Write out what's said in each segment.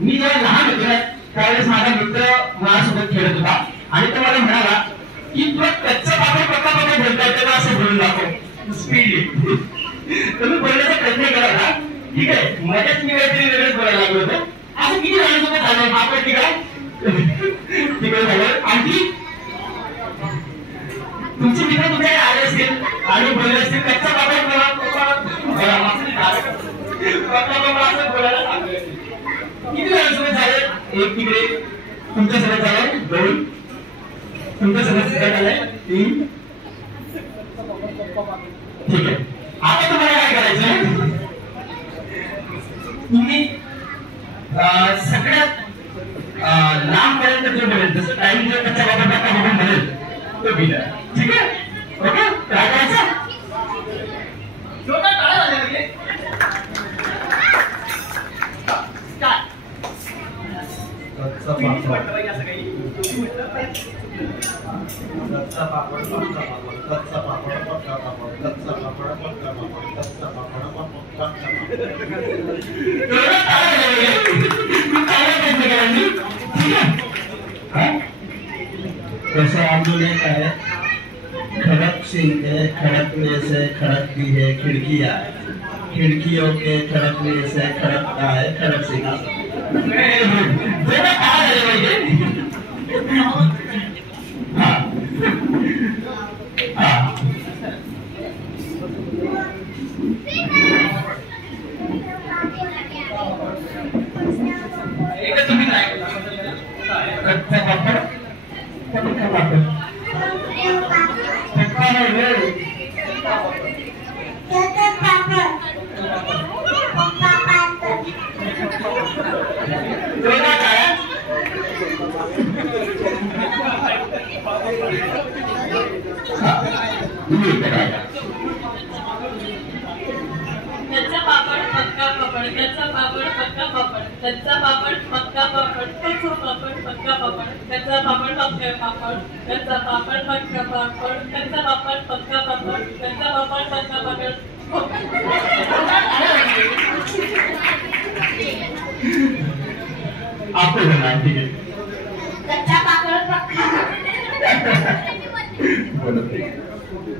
मी जेव्हा लहान होतो त्यावेळेस माझा मित्र माझ्यासोबत खेळत होता आणि तो मला म्हणाला की तुला कच्चा पापड पक्का पापड बोलता येतं का असं बोलून दाखव स्पीड. तर मी बोलण्याचा प्रयत्न केला होता. ठीक आहे मध्येच मी काहीतरी वेगळंच बोलायला लागलो होतो. असं किती वेळेसोबत झालं पापड तिकडे झालं. आणखी तुमचे मित्र तुमच्याकडे आले असतील आणि बोलले असतील कच्चा पापड बोलायला सांगले असतील. किती वेळेसोबत झाले? एक तिकडे तुमच्यासोबत झालंय, दोन तुमच्यासोबत झालंय, तीन. ठीक आहे आता तुम्हाला काय करायचं तुम्ही सगळ्यात लांब पर्यंत जो मिळेल जसं टाइम जो कच्चा पापड बघून मिळेल तो बिल. ठीक आहे ओके काय करायचं कच्चा पापड पक्का पापड कच्चा पापड पक्का पापड कच्चा पापड पक्का पापड कच्चा पापड पक्का पापड. कैसा आंदोलन है खड़क सिंह के खड़कने से खड़कती है खिड़कियां खिड़कियों के खड़कने से खड़कता है खड़क सिंह. कच्चा पापड पक्का पापड कच्चा पापड पक्का पापड कच्चा पापड पक्का पापड कच्चा पापड पक्का पापड कच्चा पापड पक्का पापड कच्चा पापड पक्का पापड कच्चा पापड पक्का पापड कच्चा पापड पक्का पापड. आपको बोलना ठीक है कच्चा पापड पक्का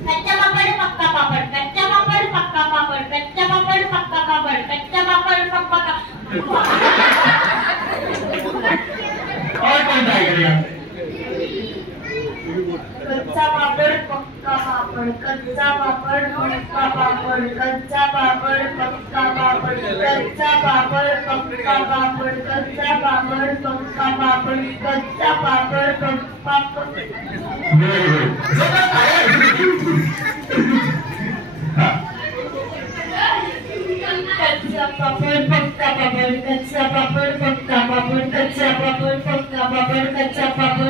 कच्चा पापड पक्का पापड कच्चा पापड पक्का पापड कच्चा पापड पक्का पापड कच्चा पापड पक्का. और कौन ट्राई करेगा? कच्चा पापड़ पक्का पापड़ कच्चा पापड़ पक्का पापड़ कच्चा पापड़ पक्का पापड़ कच्चा पापड़ पक्का पापड़ कच्चा पापड़ पक्का पापड़ कच्चा पापड़ पक्का पापड़. कच्चा पापड़ पक्का पापड़ कच्चा पापड़ पक्का पापड़ कच्चा पापड़ पक्का पापड़ कच्चा पापड़